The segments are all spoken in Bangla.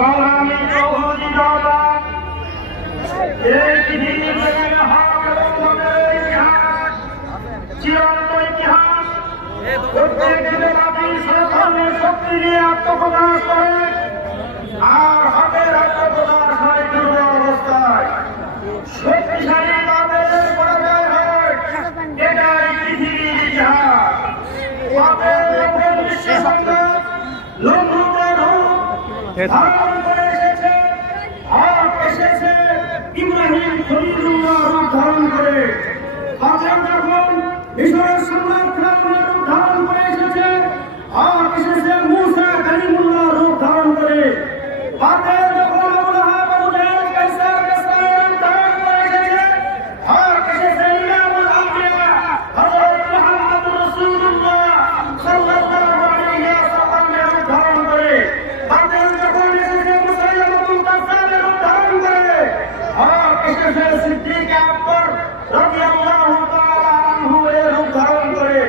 সংগ্রামী চৌধুরী দাদা এই পৃথিবীর হক এবং মতের ইতিহাস চিরন্ত ইতিহাস প্রত্যেক যুববাদী সরকারের শক্তি নিয়ে আত্মপ্রকাশ করে আর হকের আত্মপ্রকাশ হয় দুর্বল অবস্থায় শক্তিশালী তাদের পরাজয় হয় এটাই পৃথিবীর ইতিহাস বিশ্ব সংঘাত লঙ্ঘনের রূপ ধারণ করে এসেছে হক এসেছে ইব্রাহিম খলিলুল্লাহ রূপ ধারণ করে বাতিল যখন মিশরের সম্রাট ফিরআউনের রূপ ধারণ করে এসেছে হক এসেছে মূসা কালিমুল্লাহ রূপ ধারণ করে বাতিল যখন আবু লাহাব আবু জাহেল কায়সার রূপ ধারণ করে এসেছে হক এসেছে ইমামুল আম্বিয়া হযরত মুহাম্মদ রাসূলুল্লাহ সাল্লাল্লাহু আলাইহি ওয়াসাল্লামের রূপ ধারণ করে বাতিল যখন এসেছে মুসাইলামাতুল কাযযাবের রূপ ধারণ করে হক এসেছে সিদ্দিক আকবর রাদিয়াল্লাহু তাআলা আনহু এর রূপ ধারণ করে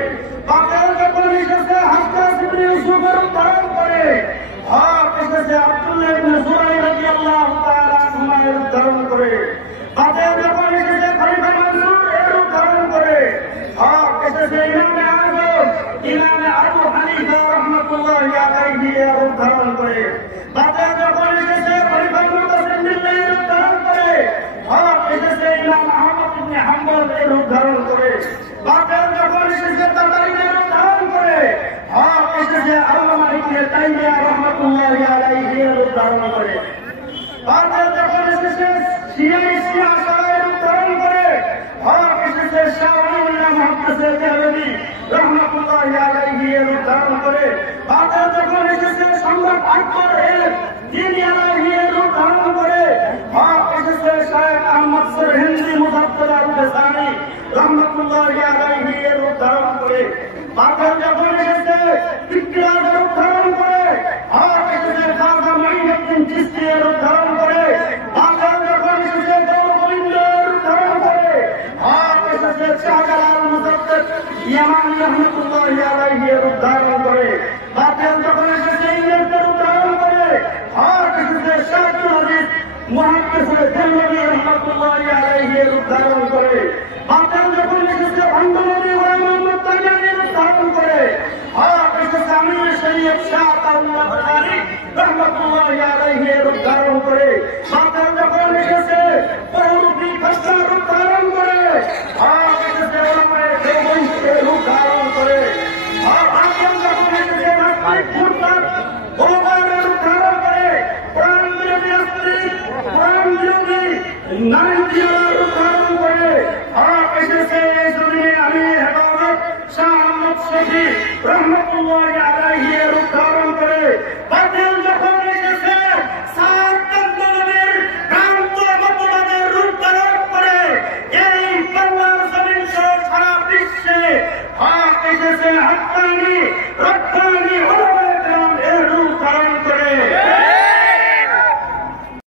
বাতিল যখন এসেছে হাজ্জাজ ইবনে ইউসুফের রূপ ধারণ করে হক এসেছে আব্দুল্লাহ ইবনে জুবাইর রাদিয়াল্লাহু তাআলা আনহু এর রূপ ধারণ করে বাতিল যখন এসেছে খলিফা মানসুর এর রূপ ধারণ করে হক এসেছে ইমামে আযম ইমামে আবু হানিফা রাহমাতুল্লাহি আলাইহি এর রূপ ধারণ করে বাতিল যখন এসেছে খলিফা মুতাসিম বিল্লাহ এর রূপ ধারণ করে হক এসেছে ইমাম আহমদ ইবনে হাম্বল এর রূপ ধারণ করে বাতিল যখন এসেছে তাতারীদের রূপ ধারণ করে হক এসেছে আল্লামা ইবনে তাইমিয়া রাহমাতুল্লাহি আলাইহি এর রূপ ধারণ করে বাতিল যখন এসেছে শিয়া আশারায়ের রূপ ধারণ করে হক এসেছে শাহ ওলিউল্লাহ মুহাম্মদ দেহলভী রাহমাতুল্লাহি আলাইহি এর রূপ ধারণ করে বাতিল যখন এসেছে সম্রাট আকবর এর দ্বীন আলাইহি এর রূপ ধারণ করে হক এসেছে শাহ আহমদ সরহিন্দি মুজাফফর আল-ফিসানি রাহমাতুল্লাহি আলাইহি এর রূপ ধারণ করে বাতিল যখন এসেছে ইকরার রূপ ধারণ করে হক এসেছে খাজা মুঈনুদ্দিন চিশতি এর রূপ ধারণ করে বাতিল যখন এসেছে গৌরগোবিন্দ এর রূপ ধারণ করে হক এসেছে শাহজালাল মুজাদ্দেদ ইয়ামানি রাহমাতুল্লাহি আলাইহি এর রূপ ধারণ করে বাতিল যখন এসেছে ইংরেজদের রূপ ধারণ করে হক এসেছে শাহ আব্দুল আজিজ মুহাদ্দিস দেহলভী রাহমাতুল্লাহি আলাইহি এর রূপ ধারণ করে বাতিল যখন এসেছে ভণ্ডমণি গোলাম মোহাম্মদ কাদিয়ানীর রূপ ধারণ করে হক এসেছে আমির শরীয়ত শাহ আতাউল্লাহ বুখারী রাহমাতুল্লাহি আলাইহি এর রূপ ধারণ করে বাতিল যখন এসেছে বহুরূপী খাসসার রূপ ধারণ করে হক এসেছে উলামায়ে দেওবন্দের রূপ ধারণ করে বাতিল যখন এসেছে নাস্তিক মুরতাদ গোলামের রূপ ধারণ করে কোরআন বিরোধী নাস্তিক কোরআন বিরোধী নারীর রূপ ধারণ করে হক এসেছে এই জমিনে আমির হেফাজত শাহ আহমদ শফী রাহমাতুল্লাহি আলাইহি এর রূপ ধারণ করে বাতিল যখন এসেছে সাত নবীর ভ্রান্ত মতবাদের রূপ ধারণ করে এই বাংলার জমিন সহ সারা বিশ্বে হক এসেছে হাক্কানি